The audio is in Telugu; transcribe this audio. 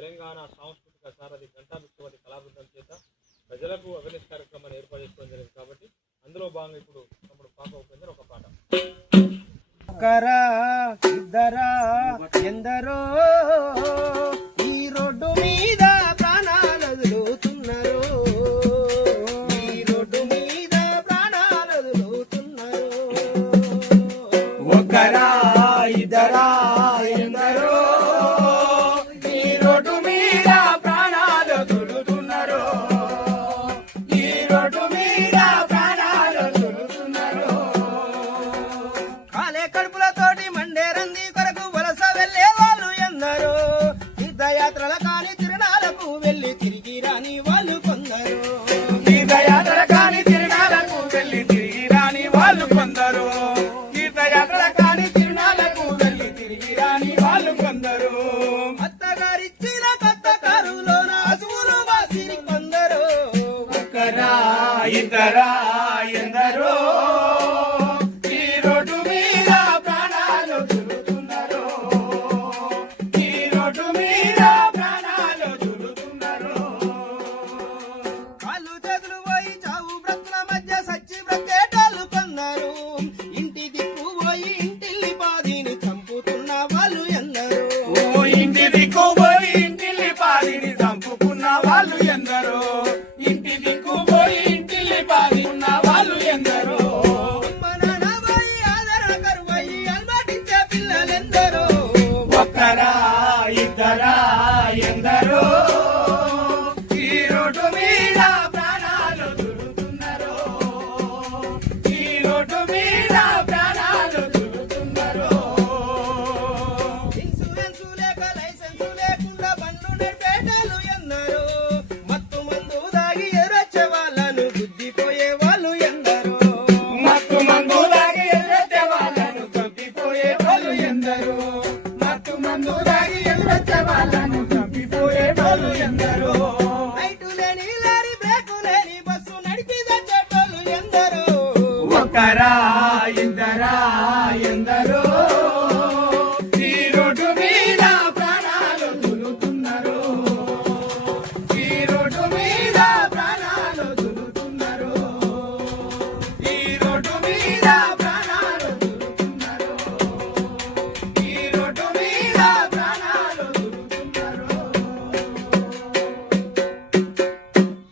తెలంగాణ సాంస్కృతిక సారథి గంటా విశ్వవతి కళాబృందం చేత ప్రజలకు అవేర్నెస్ కార్యక్రమాన్ని ఏర్పాటు చేసుకోవడం జరిగింది. కాబట్టి అందులో భాగంగా ఇప్పుడు తమ్ముడు పాప ఉపేందర్ ఒక పాట. ఒకరా ఇద్దరా ఎందరో ఈ రోడ్డు మీద ప్రాణాలు వదులుతున్నారు, ఈ రోడ్డు మీద ప్రాణాలు వదులుతున్నారు. ఒకరా ఇద్దరా ఎందరో ఈ రోడ్డు మీద ప్రాణాలు వదులుతున్నారు, ఈ రోడ్డు మీద ప్రాణాలు వదులుతున్నారు. కాలే కడుపులతోటి మండే రంది కొరకు వలస వెళ్లే వాళ్ళు ఎందరో, తీర్థయాత్రల కాని తిరునాలకు వెళ్లి తిరిగి రాని వాళ్ళు కొందరు, తీర్థయాత్రల కాని తిరునాలకు వెళ్లి తిరిగి రాని వాళ్ళు కొందరు, తీర్థయాత్రల కాని తిరునాలకు వెళ్లి తిరిగి రాని వాళ్ళు కొందరు. అత్తగారిచ్చిన కొత్త కారులోన అసువులు వాసిరి కొందరు. ఒకరా ఇద్దరా ఎందరో ఈ రోడ్డు మీద ప్రాణాలు వదులుతున్నారు, ఈ రోడ్డు మీద ప్రాణాలు వదులుతున్నారు. కాళ్ళు చేతులు పోయి చావు బ్రతుల మధ్య సచ్చి బ్రతికేటాళ్ళు కొందరు, ఇంటి దిక్కు పోయి ఇంటిల్లి పాదిని చంపుతున్న వాళ్ళు ఎందరో. ఓ ఇంటి దిక్కు పోయి ఇంటిల్లి పాదిని చంపుకున్న వాళ్ళు ఎందరో, ఇంటి దిక్కు పోయి ఇంటిల్లి పాది ఉన్న వాళ్ళు ఎందరో. అమ్మ నాన్న పోయి ఆదరణ కరువయి అలవాటించే పిల్లలెందరో. ఒక్కరా ఇద్దరా ఎందరో ఈ రోడ్డు మీద ప్రాణాలు వదులుతున్నారు, ఈ రోడ్డు మీద ప్రాణాలు వదులుతున్నారు. ఇన్సూరెన్స్ లేక లైసెన్స్ లేకుండా బండ్లు నడిపేటాళ్ళు ఎందరో, మత్తు మందు దాగి ఎరచ్చే వాళ్ళను గుద్దిపోయే వాళ్ళు ఎందరో. మత్తు మందు దాగి ఎదురొచ్చే వాళ్ళను చంపిపోయే వాళ్ళు ఎందరో, మత్తు మందు దాగి ఎదురొచ్చే వాళ్ళను చంపిపోయే వాళ్ళు ఎందరో. లైటు లేని లారీ బ్రేకు లేని బస్సు నడిపి తెచ్చేటోళ్ళు ఎందరో. ఒకరా